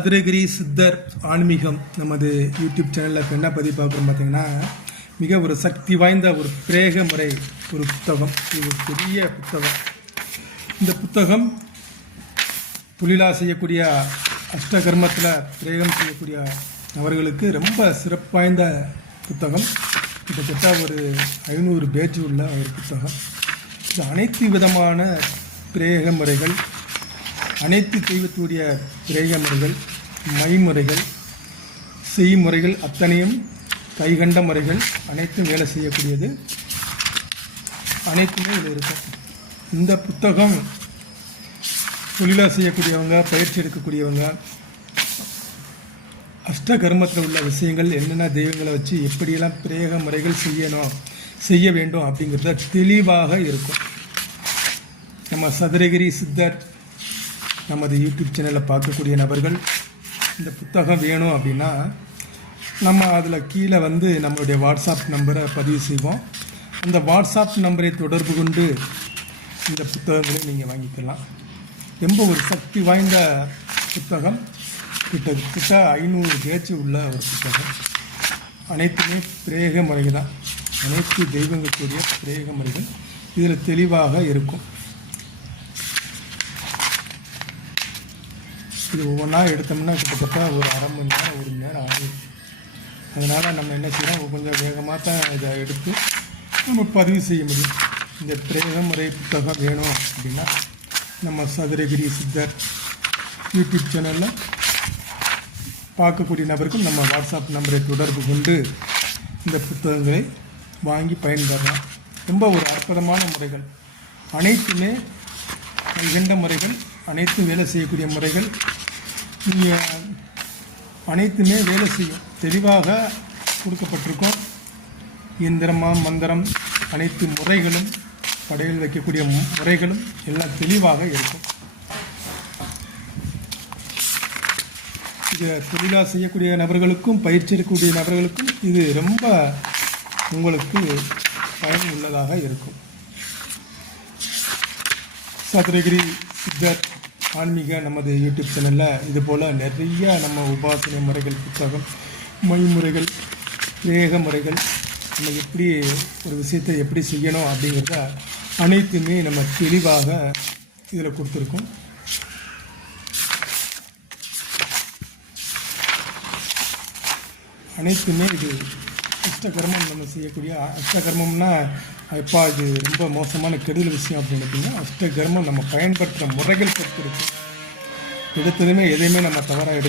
மதுரகிரி சித்தர் ஆன்மீகம் நமது யூடியூப் சேனலில் இப்போ என்ன பதிவு பார்க்குறோம் பார்த்தீங்கன்னா, மிக ஒரு சக்தி வாய்ந்த ஒரு பிரேக முறை ஒரு புத்தகம். இது ஒரு பெரிய புத்தகம். இந்த புத்தகம் தொழிலா செய்யக்கூடிய அஷ்டகர்மத்தில் பிரேகம் செய்யக்கூடிய நபர்களுக்கு ரொம்ப சிறப்பு வாய்ந்த புத்தகம். கிட்டத்தட்ட ஒரு 500 பேஜ் உள்ள ஒரு புத்தகம். இது அனைத்து விதமான பிரேக முறைகள், அனைத்து தெய்வத்துடைய பிரேக முறைகள், மைமுறைகள், செய்முறைகள் அத்தனையும் கைகண்ட முறைகள் அனைத்தும் வேலை செய்யக்கூடியது. அனைத்துமே இதில் இருக்கும். இந்த புத்தகம் தொழிலாக செய்யக்கூடியவங்க, பயிற்சி எடுக்கக்கூடியவங்க, அஷ்டகர்மத்தில் உள்ள விஷயங்கள் என்னென்ன தெய்வங்களை வச்சு எப்படியெல்லாம் பிரேக முறைகள் செய்ய வேண்டும் அப்படிங்கிறத தெளிவாக இருக்கும். நம்ம சதுரகிரி சித்தர் நமது யூடியூப் சேனலில் பார்க்கக்கூடிய நபர்கள் இந்த புத்தகம் வேணும் அப்படின்னா நம்ம அதில் கீழே நம்மளுடைய வாட்ஸ்அப் நம்பரை பதிவு செய்வோம். அந்த வாட்ஸ்அப் நம்பரை தொடர்பு கொண்டு இந்த புத்தகங்களை நீங்கள் வாங்கிக்கலாம். ரொம்ப ஒரு சக்தி வாய்ந்த புத்தகம். கிட்டத்தட்ட 500 பேஜ் உள்ள ஒரு புத்தகம். அனைத்துமே பிரேக முறைகள் தான். அனைத்து தெய்வங்களுக்குரிய பிரேக முறைகள் இதில் தெளிவாக இருக்கும். இது ஒவ்வொன்றா எடுத்தோம்னா கிட்டத்தட்ட ஒரு அரை மணி நேரம் 1 மணி நேரம் ஆகும். அதனால் நம்ம என்ன செய்யறோம், கொஞ்சம் வேகமாக தான் இதை எடுத்து நம்ம பதிவு செய்ய முடியும். இந்த பிரேக முறை புத்தகம் வேணும் அப்படின்னா நம்ம சதுரகிரி சித்தர் யூடியூப் சேனலில் பார்க்கக்கூடிய நபருக்கும் நம்ம வாட்ஸ்அப் நம்பரை தொடர்பு கொண்டு இந்த புத்தகங்களை வாங்கி பயன்பெறலாம். ரொம்ப ஒரு அற்புதமான முறைகள். அனைத்துமே கைகண்ட முறைகள், அனைத்தும் வேலை செய்யக்கூடிய முறைகள். அனைத்துமே வேலை செய்யும். தெளிவாக கொடுக்கப்பட்டிருக்கும். இயந்திரமாக மந்திரம் அனைத்து முறைகளும், படையில் வைக்கக்கூடிய முறைகளும் எல்லாம் தெளிவாக இருக்கும். இதை தொழிலாக செய்யக்கூடிய நபர்களுக்கும், பயிற்சி எடுக்கக்கூடிய நபர்களுக்கும் இது ரொம்ப உங்களுக்கு பயன் உள்ளதாக இருக்கும். சதுரகிரி சித்தர் ஆன்மீக நமது யூடியூப் சேனலில் இது போல் நிறைய நம்ம உபாசனை முறைகள், புத்தகம், மொழிமுறைகள், பிரேக முறைகள், நம்ம எப்படி ஒரு விஷயத்தை எப்படி செய்யணும் அப்படிங்கிறத அனைத்துமே நம்ம தெளிவாக இதில் கொடுத்துருக்கோம். அனைத்துமே இது அஷ்டகர்மம் நம்ம செய்யக்கூடிய அஷ்டகர்மம்னா எப்பா இது ரொம்ப மோசமான கெடுதல் விஷயம் அப்படின்னு பார்த்தீங்கன்னா, அஷ்டகர்மம் நம்ம பயன்படுத்துகிற முறைகள் பொறுத்து இருக்குது. எடுத்ததுமே எதையுமே நம்ம தவறாக